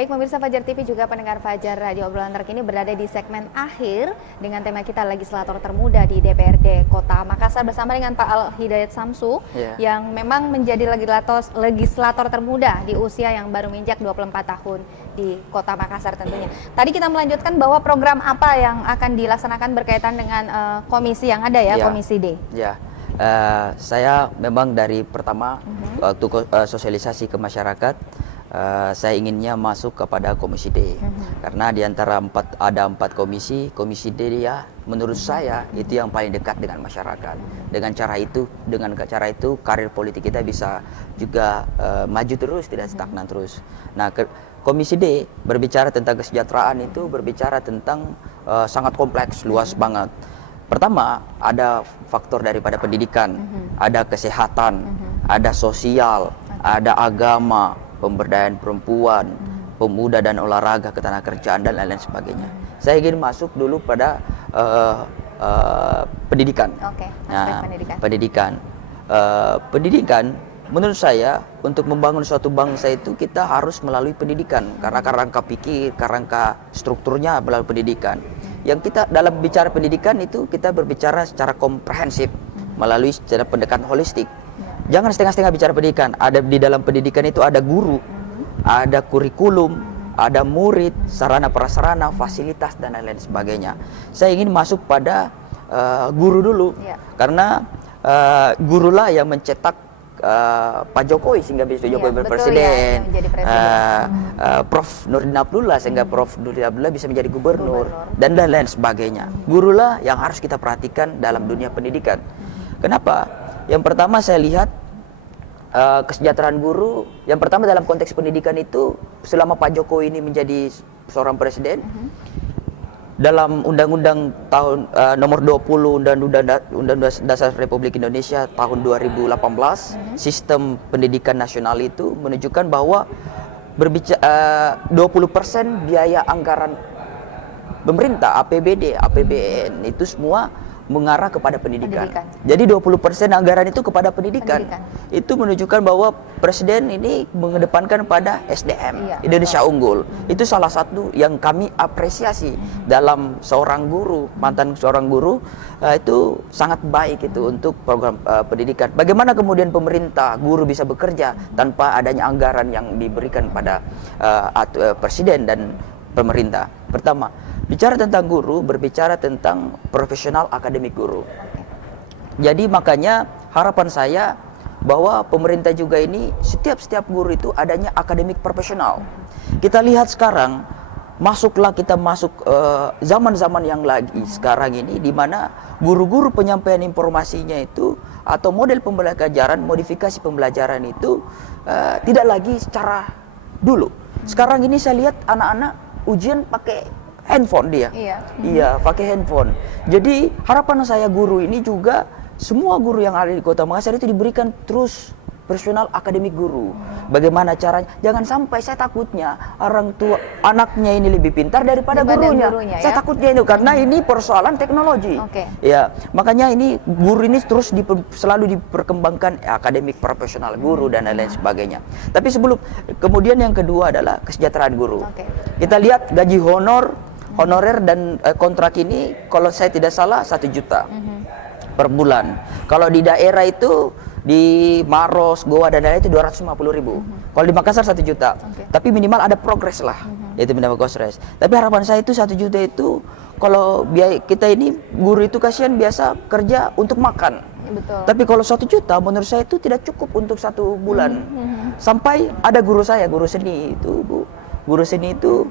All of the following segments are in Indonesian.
Baik, pemirsa Fajar TV juga pendengar Fajar Radio Obrolan Terkini berada di segmen akhir dengan tema kita legislator termuda di DPRD Kota Makassar bersama dengan Pak Al Hidayat Samsu yang memang menjadi legislator termuda di usia yang baru menginjak 24 tahun di Kota Makassar tentunya. Tadi kita melanjutkan bahwa program apa yang akan dilaksanakan berkaitan dengan komisi yang ada Komisi D. Saya memang dari pertama waktu sosialisasi ke masyarakat, saya inginnya masuk kepada Komisi D karena di antara ada empat komisi D ya menurut saya itu yang paling dekat dengan masyarakat. Dengan cara itu karir politik kita bisa juga maju terus, tidak stagnan terus. Nah, Komisi D berbicara tentang kesejahteraan itu berbicara tentang sangat kompleks, luas banget. Pertama, ada faktor daripada pendidikan, ada kesehatan, ada sosial, ada agama, pemberdayaan perempuan, pemuda dan olahraga, ketenagakerjaan dan lain-lain sebagainya. Saya ingin masuk dulu pada pendidikan. Pendidikan menurut saya untuk membangun suatu bangsa itu kita harus melalui pendidikan karena kerangka pikir, kerangka strukturnya melalui pendidikan. Yang kita dalam bicara pendidikan itu kita berbicara secara komprehensif melalui secara pendekatan holistik. Jangan setengah-setengah bicara pendidikan. Ada di dalam pendidikan itu ada guru, ada kurikulum, ada murid, sarana prasarana, fasilitas dan lain-lain sebagainya. Saya ingin masuk pada guru dulu, karena gurulah yang mencetak Pak Jokowi sehingga bisa Jokowi berpresiden, Prof Nurdin Abdullah sehingga Prof Nurdin Abdullah bisa menjadi gubernur dan lain-lain sebagainya. Gurulah yang harus kita perhatikan dalam dunia pendidikan. Kenapa? Yang pertama saya lihat kesejahteraan guru. Yang pertama dalam konteks pendidikan itu selama Pak Jokowi ini menjadi seorang presiden, dalam Undang-Undang tahun nomor 20 Undang-Undang Dasar Republik Indonesia tahun 2018, sistem pendidikan nasional itu menunjukkan bahwa 20% biaya anggaran pemerintah, APBD, APBN itu semua mengarah kepada pendidikan. Jadi 20% anggaran itu kepada pendidikan. Itu menunjukkan bahwa presiden ini mengedepankan pada SDM, Indonesia Unggul. Itu salah satu yang kami apresiasi dalam seorang guru, mantan seorang guru, itu sangat baik itu untuk program pendidikan. Bagaimana kemudian pemerintah, guru bisa bekerja tanpa adanya anggaran yang diberikan pada presiden dan pemerintah. Pertama, bicara tentang guru, berbicara tentang profesional akademik guru. Jadi makanya harapan saya bahwa pemerintah juga ini setiap guru itu adanya akademik profesional. Kita lihat sekarang, kita masuk zaman-zaman yang lagi sekarang ini di mana guru-guru penyampaian informasinya itu atau model pembelajaran, modifikasi pembelajaran itu tidak lagi secara dulu. Sekarang ini saya lihat anak-anak ujian pakai handphone dia. Iya, pakai handphone. Jadi harapan saya guru ini juga semua guru yang ada di Kota Makassar itu diberikan terus profesional akademik guru. Bagaimana caranya? Jangan sampai saya takutnya orang tua anaknya ini lebih pintar daripada gurunya. Saya takutnya itu karena ini persoalan teknologi. Ya, makanya ini guru ini terus selalu diperkembangkan akademik profesional guru dan lain-lain sebagainya. Tapi kemudian yang kedua adalah kesejahteraan guru. Kita lihat gaji honorer dan kontrak ini kalau saya tidak salah 1 juta per bulan. Kalau di daerah itu di Maros, Goa dan lain-lain itu 250.000. Kalau di Makassar 1 juta. Tapi minimal ada progres lah. Itu minimal progres. Tapi harapan saya itu 1 juta itu kalau biaya kita ini guru itu kasihan biasa kerja untuk makan. Tapi kalau 1 juta menurut saya itu tidak cukup untuk 1 bulan. Sampai ada guru seni itu, Bu. Guru seni itu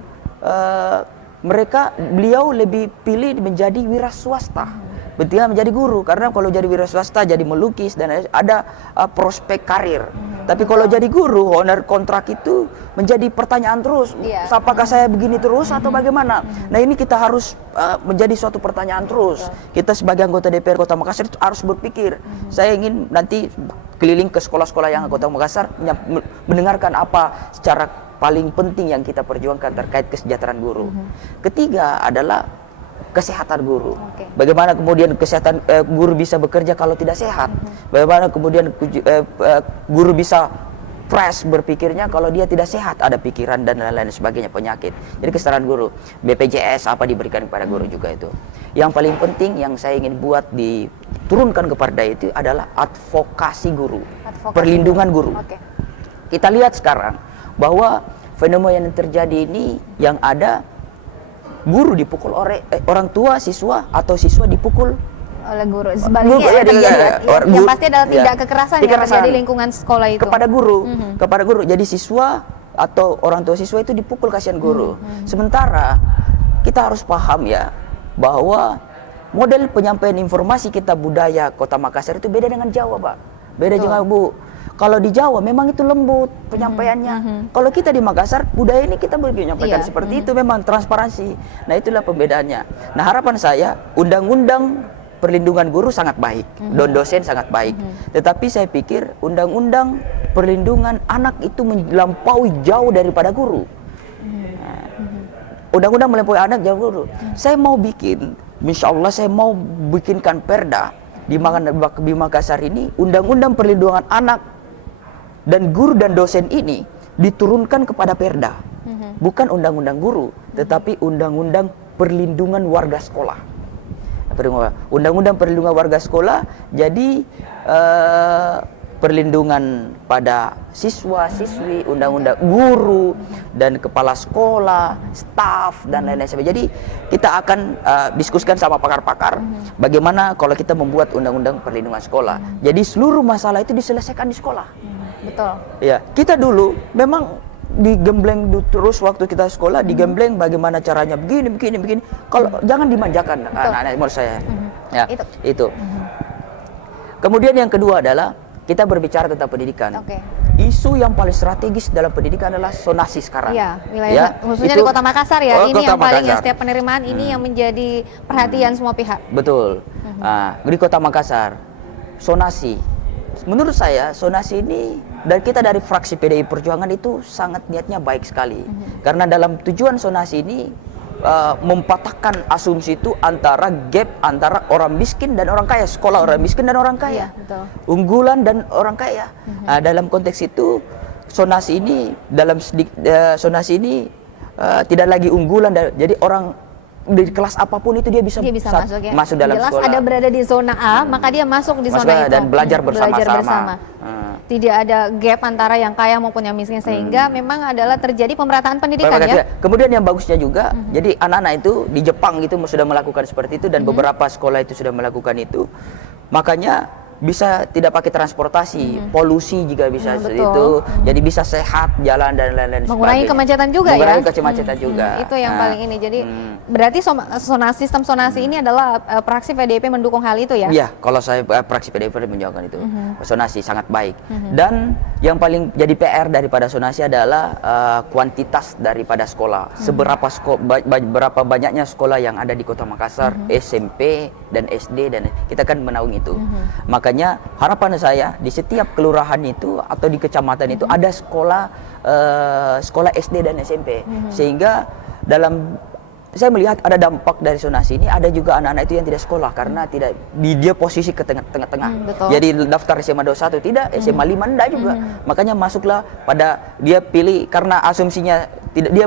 beliau lebih pilih menjadi wira swasta. Betul menjadi guru karena kalau jadi wira swasta jadi melukis dan ada prospek karir. Tapi kalau jadi guru honor kontrak itu menjadi pertanyaan terus. Apakah saya begini terus atau bagaimana? Nah, ini kita harus menjadi suatu pertanyaan terus. Kita sebagai anggota DPR Kota Makassar itu harus berpikir. Saya ingin nanti keliling ke sekolah-sekolah yang Kota Makassar mendengarkan apa secara paling penting yang kita perjuangkan terkait kesejahteraan guru. Ketiga adalah kesehatan guru. Bagaimana kemudian kesehatan guru bisa bekerja kalau tidak sehat? Bagaimana kemudian guru bisa fresh berpikirnya kalau dia tidak sehat, ada pikiran dan lain-lain sebagainya, penyakit. Jadi kesetaraan guru, BPJS apa diberikan kepada guru juga itu. Yang paling penting yang saya ingin buat diturunkan kepada itu adalah advokasi guru, perlindungan guru. Kita lihat sekarang bahwa fenomena yang terjadi ini yang ada guru dipukul oleh orang tua siswa atau siswa dipukul oleh guru. Sebaliknya yang pasti adalah tidak kekerasan yang terjadi di lingkungan sekolah itu kepada guru, kepada guru. Jadi siswa atau orang tua siswa itu dipukul, kasihan guru. Sementara kita harus paham ya bahwa model penyampaian informasi kita budaya Kota Makassar itu beda dengan Jawa, Pak. Beda juga, Bu. Kalau di Jawa memang itu lembut penyampaiannya. Kalau kita di Makassar, budaya ini kita menyampaikan seperti itu, memang transparansi. Nah, itulah pembedaannya. Nah, harapan saya undang-undang perlindungan guru sangat baik, dosen sangat baik. Tetapi saya pikir undang-undang perlindungan anak itu melampaui jauh daripada guru. Undang-undang melampaui anak jauh guru. Saya mau bikin, insya Allah saya mau bikinkan perda di Makassar ini, undang-undang perlindungan anak dan guru dan dosen ini diturunkan kepada perda. Bukan undang-undang guru, tetapi undang-undang perlindungan warga sekolah. Undang-undang perlindungan warga sekolah, jadi perlindungan pada siswa-siswi, undang-undang guru dan kepala sekolah, staf dan lain-lain sebagainya. Jadi kita akan diskusikan sama pakar-pakar bagaimana kalau kita membuat undang-undang perlindungan sekolah. Jadi seluruh masalah itu diselesaikan di sekolah. Betul. Ya, kita dulu memang digembleng terus waktu kita sekolah, digembleng bagaimana caranya begini. Kalau jangan dimanjakan anak-anak menurut saya. Ya, itu. Kemudian yang kedua adalah kita berbicara tentang pendidikan. Isu yang paling strategis dalam pendidikan adalah zonasi sekarang. Iya, wilayah khususnya di Kota Makassar ya. Ini yang paling setiap penerimaan ini yang menjadi perhatian semua pihak. Betul. Di Kota Makassar, zonasi. Menurut saya zonasi ini dari fraksi PDI Perjuangan itu sangat niatnya baik sekali. Karena dalam tujuan zonasi ini mempatahkan asumsi itu antara gap antara orang miskin dan orang kaya, sekolah orang miskin dan orang kaya, unggulan dan orang kaya. Dalam konteks itu zonasi ini tidak lagi unggulan, jadi orang di kelas apapun itu dia bisa masuk, ya? Masuk dalam jelas sekolah. Ada berada di zona A, maka dia masuk di zona itu dan belajar bersama-sama. Tidak ada gap antara yang kaya maupun yang miskin, sehingga memang adalah terjadi pemerataan pendidikan ya. Kemudian yang bagusnya juga, jadi anak-anak itu di Jepang itu sudah melakukan seperti itu dan beberapa sekolah itu sudah melakukan itu. Makanya bisa tidak pakai transportasi, polusi juga bisa itu, jadi bisa sehat jalan dan lain-lain. Mengurangi kemacetan juga mengurangi kemacetan juga. Itu yang paling ini. Jadi berarti sistem zonasi ini adalah praksi PDIP mendukung hal itu ya? Iya, kalau saya praksi PDIP menjawabkan itu. Zonasi sangat baik. Dan yang paling jadi PR daripada zonasi adalah kuantitas daripada sekolah. Berapa banyaknya sekolah yang ada di Kota Makassar, SMP dan SD, dan kita kan menaungi itu. Makanya harapan saya di setiap kelurahan itu atau di kecamatan itu ada sekolah SD dan SMP, sehingga saya melihat ada dampak dari zonasi ini. Ada juga anak-anak itu yang tidak sekolah karena tidak dia posisi ke tengah-tengah. Jadi daftar SMA 21 tidak, SMA 5 enggak juga. Makanya masuklah pada dia pilih karena asumsinya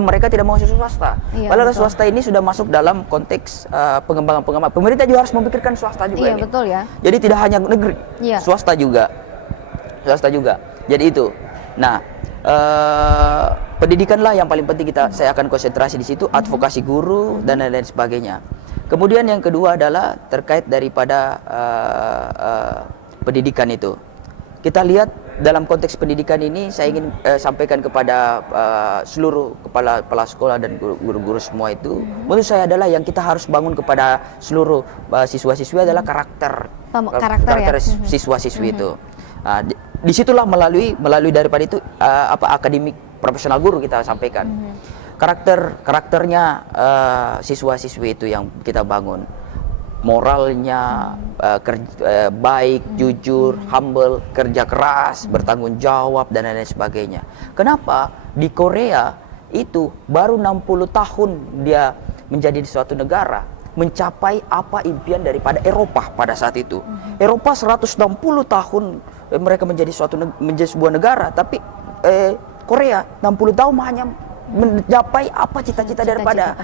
mereka tidak mau masuk swasta. Padahal swasta ini sudah masuk dalam konteks pengembangan. Pemerintah juga harus memikirkan swasta juga ini. Betul ya. Jadi tidak hanya negeri, swasta juga. Jadi itu. Nah, pendidikanlah yang paling penting saya akan konsentrasi di situ, advokasi guru dan lain-lain sebagainya. Kemudian yang kedua adalah terkait daripada pendidikan itu. Kita lihat dalam konteks pendidikan ini, saya ingin sampaikan kepada seluruh kepala sekolah dan guru-guru semua itu, menurut saya adalah yang kita harus bangun kepada seluruh siswa-siswi adalah karakter siswa-siswi itu. Disitulah melalui daripada itu akademik profesional guru kita sampaikan. Karakternya siswa-siswi itu yang kita bangun. Moralnya baik, jujur, humble, kerja keras, bertanggung jawab dan lain-lain sebagainya. Kenapa di Korea itu baru 60 tahun dia menjadi suatu negara, mencapai apa impian daripada Eropa pada saat itu. Eropa 160 tahun mereka menjadi sebuah negara, tapi Korea 60 tahun hanya mencapai apa cita-cita daripada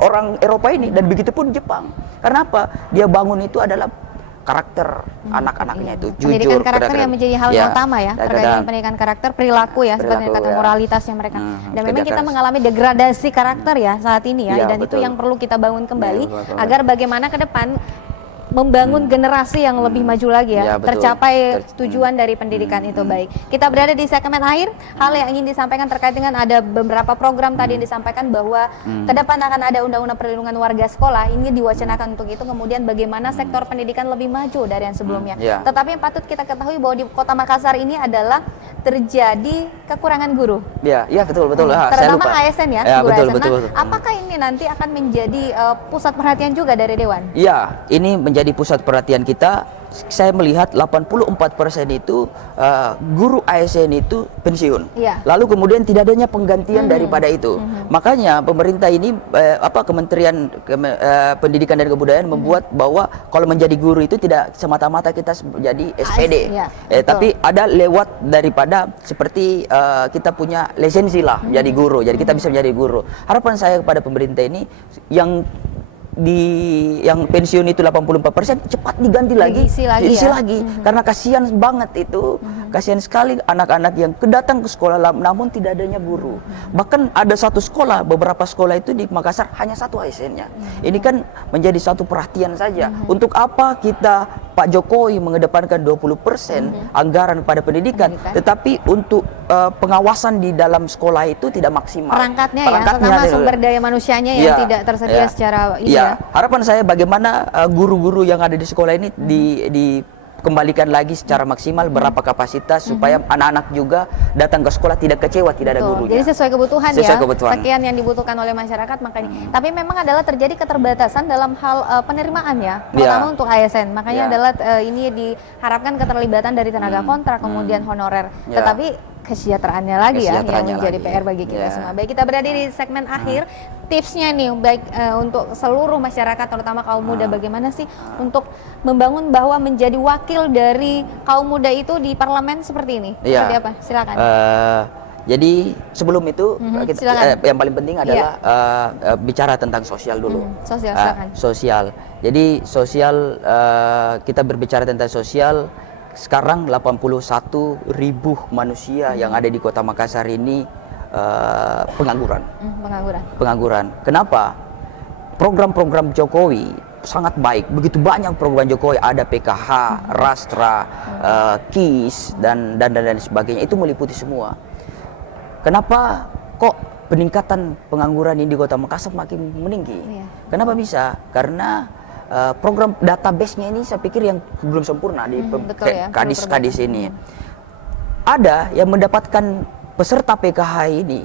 orang Eropa ini, dan begitu pun Jepang. Karena apa? Dia bangun itu adalah karakter anak-anaknya itu jujur. Pendidikan karakter yang menjadi hal yang utama ya, terkait dengan pendidikan karakter, perilaku ya, seperti yang kata moralitasnya mereka. Dan memang kita mengalami degradasi karakter ya saat ini ya, dan itu yang perlu kita bangun kembali agar bagaimana ke depan membangun generasi yang lebih maju lagi ya, tercapai tujuan dari pendidikan itu baik. Kita berada di segmen akhir, hal yang ingin disampaikan terkait dengan ada beberapa program tadi yang disampaikan bahwa ke depan akan ada undang-undang perlindungan warga sekolah, ini diwacanakan untuk itu, kemudian bagaimana sektor pendidikan lebih maju dari yang sebelumnya. Tetapi yang patut kita ketahui bahwa di Kota Makassar ini adalah terjadi kekurangan guru. Ya betul. Terutama ASN ya, guru ASN. Betul. Apakah ini nanti akan menjadi pusat perhatian juga dari Dewan? Ya, ini menjadi pusat perhatian kita. Saya melihat 84% itu guru ASN itu pensiun. Lalu kemudian tidak adanya penggantian daripada itu. Makanya pemerintah ini Kementerian Pendidikan dan Kebudayaan membuat bahwa kalau menjadi guru itu tidak semata-mata kita menjadi SPD. Tapi ada lewat daripada seperti kita punya lisensi lah menjadi guru. Jadi kita bisa menjadi guru. Harapan saya kepada pemerintah ini yang pensiun itu 84% cepat diganti lagi, diisi lagi. Karena kasihan banget itu, kasihan sekali anak-anak yang kedatang ke sekolah namun tidak adanya guru. Bahkan ada satu sekolah, beberapa sekolah itu di Makassar hanya satu ASN-nya. Ini kan menjadi satu perhatian saja. Untuk apa kita Pak Jokowi mengedepankan 20% anggaran pada pendidikan, tetapi untuk pengawasan di dalam sekolah itu tidak maksimal. Perangkatnya terutama sumber daya manusianya yang tidak tersedia secara harapan saya bagaimana guru-guru yang ada di sekolah ini dikembalikan lagi secara maksimal, berapa kapasitas supaya anak-anak juga datang ke sekolah tidak kecewa tidak ada gurunya. Jadi sesuai kebutuhan sekian yang dibutuhkan oleh masyarakat makanya. Tapi memang adalah terjadi keterbatasan dalam hal penerimaan ya, terutama untuk ASN. Makanya adalah ini diharapkan keterlibatan dari tenaga kontrak kemudian honorer. Tetapi kesejahteraannya lagi ya yang menjadi PR bagi kita semua. Baik, kita berada di segmen akhir. Tipsnya nih baik untuk seluruh masyarakat terutama kaum muda, bagaimana sih untuk membangun bahwa menjadi wakil dari kaum muda itu di parlemen seperti ini? Seperti apa? Silakan. Jadi sebelum itu yang paling penting adalah bicara tentang sosial dulu. Sosial. Jadi sosial, kita berbicara tentang sosial. Sekarang 81.000 manusia yang ada di Kota Makassar ini pengangguran. Kenapa? Program-program Jokowi sangat baik. Begitu banyak program Jokowi, ada PKH, Rastra, KIS dan sebagainya. Itu meliputi semua. Kenapa kok peningkatan pengangguran ini di Kota Makassar makin meninggi? Kenapa bisa? Karena program database-nya ini saya pikir yang belum sempurna di kadis ini. Ada yang mendapatkan peserta PKH ini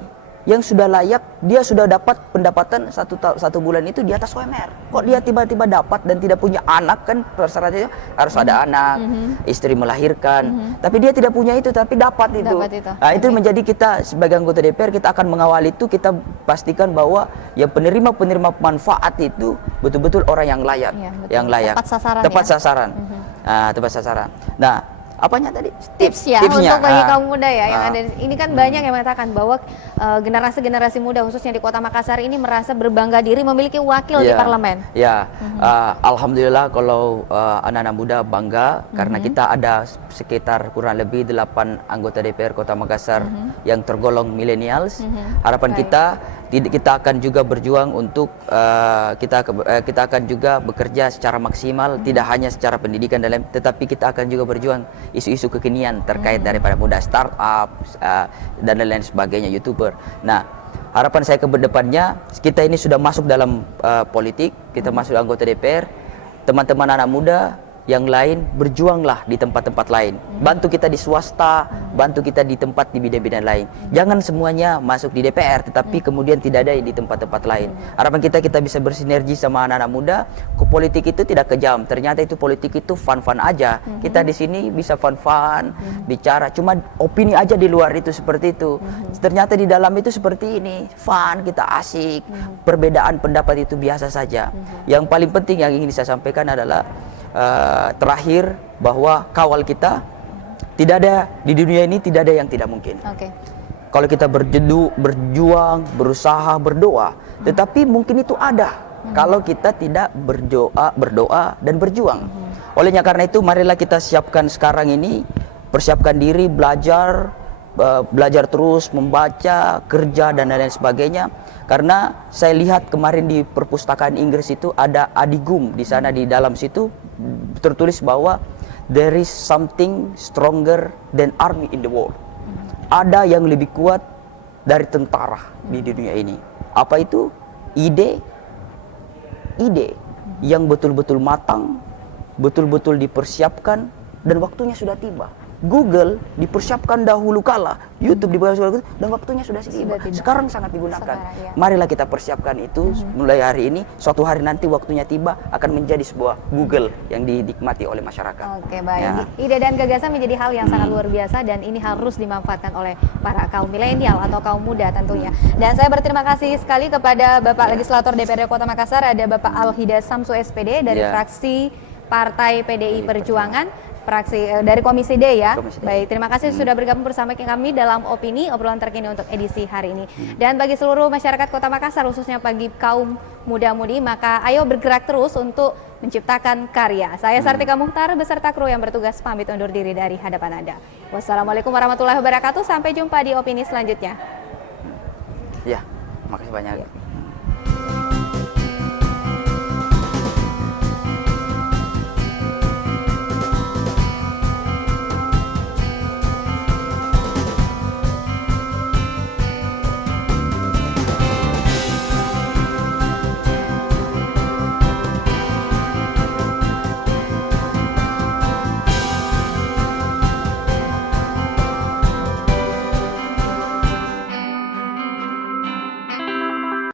yang sudah layak, dia sudah dapat pendapatan satu bulan itu di atas UMR. Kok dia tiba-tiba dapat dan tidak punya anak, kan persyaratnya harus ada anak, istri melahirkan. Tapi dia tidak punya itu, tapi dapat itu. Nah, itu menjadi kita sebagai anggota DPR, kita akan mengawal itu, kita pastikan bahwa yang penerima manfaat itu betul-betul orang yang layak, tepat sasaran. Tepat sasaran. Nah, apanya tadi? Tipsnya untuk bagi kaum muda ya yang ada ini kan banyak yang mengatakan bahwa generasi muda khususnya di Kota Makassar ini merasa berbangga diri memiliki wakil di parlemen. Alhamdulillah kalau anak-anak muda bangga karena kita ada sekitar kurang lebih 8 anggota DPR Kota Makassar yang tergolong millennials. Harapan kita akan juga berjuang untuk kita akan juga bekerja secara maksimal, tidak hanya secara pendidikan tetapi kita akan juga berjuang isu-isu kekinian terkait daripada muda, startup dan lain-lain sebagainya, YouTuber. Nah, harapan saya ke depannya, kita ini sudah masuk dalam politik, kita masuk anggota DPR, teman-teman anak muda yang lain berjuanglah di tempat-tempat lain. Bantu kita di swasta, bantu kita di tempat di bidang-bidang lain. Jangan semuanya masuk di DPR, tetapi kemudian tidak ada di tempat-tempat lain. Harapan kita bisa bersinergi sama anak-anak muda. Ke politik itu tidak kejam. Ternyata itu politik itu fun-fun aja. Kita di sini bisa fun-fun, bicara. Cuma opini aja di luar itu seperti itu. Ternyata di dalam itu seperti ini, fun, kita asik. Perbedaan pendapat itu biasa saja. Yang paling penting yang ingin saya sampaikan adalah terakhir bahwa kawal kita tidak ada di dunia ini tidak ada yang tidak mungkin. Oke. Kalau kita berjuang, berusaha, berdoa, tetapi mungkin itu ada kalau kita tidak berdoa dan berjuang. Olehnya karena itu marilah kita siapkan sekarang ini, persiapkan diri, belajar terus, membaca, kerja dan lain-lain sebagainya. Karena saya lihat kemarin di perpustakaan Inggris itu ada adigum di sana, di dalam situ tertulis bahwa there is something stronger than army in the world. Ada yang lebih kuat dari tentara di dunia ini. Apa itu? Ide yang betul-betul matang, betul-betul dipersiapkan, dan waktunya sudah tiba. Google dipersiapkan dahulu kala, YouTube dipersiapkan dan waktunya sudah tiba. Sekarang sangat digunakan. Marilah kita persiapkan itu mulai hari ini. Suatu hari nanti waktunya tiba akan menjadi sebuah Google yang dinikmati oleh masyarakat. Oke, baik. Ya. Ide dan gagasan menjadi hal yang sangat luar biasa dan ini harus dimanfaatkan oleh para kaum milenial atau kaum muda tentunya. Dan saya berterima kasih sekali kepada Bapak Legislator DPRD Kota Makassar, ada Bapak Al-Hidayat Samsu SPD dari fraksi Partai PDI Perjuangan. Dari Komisi D ya. Komisi D. Baik, terima kasih sudah bergabung bersama kami dalam opini obrolan terkini untuk edisi hari ini. Dan bagi seluruh masyarakat Kota Makassar, khususnya bagi kaum muda-mudi, maka ayo bergerak terus untuk menciptakan karya. Saya Sartika Muhtar beserta kru yang bertugas pamit undur diri dari hadapan Anda. Wassalamualaikum warahmatullahi wabarakatuh. Sampai jumpa di opini selanjutnya. Ya, makasih banyak. Ya.